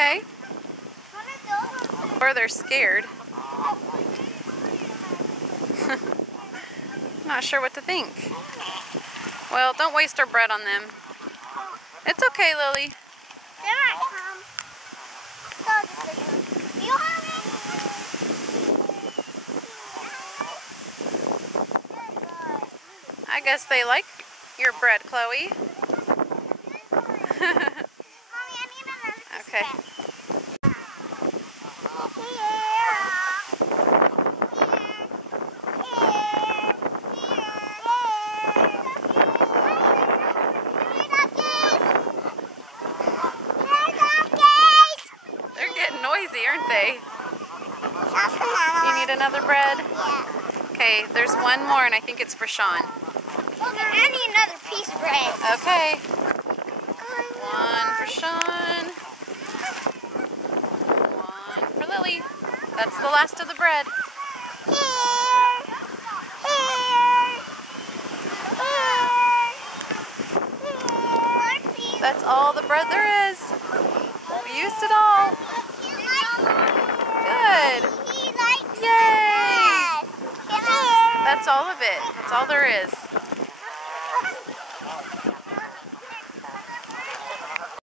okay. Or they're scared. Not sure what to think. Well, don't waste our bread on them. It's okay, Lily. You hungry? I guess they like your bread, Chloe. Okay. They're getting noisy, aren't they? You need another bread? Yeah. Okay, there's one more, and I think it's for Sean. I need another piece of bread. Okay. One for Sean. One for Lily. That's the last of the bread. That's all the bread there is. We used it all. Good. Yay! That's all of it. That's all there is.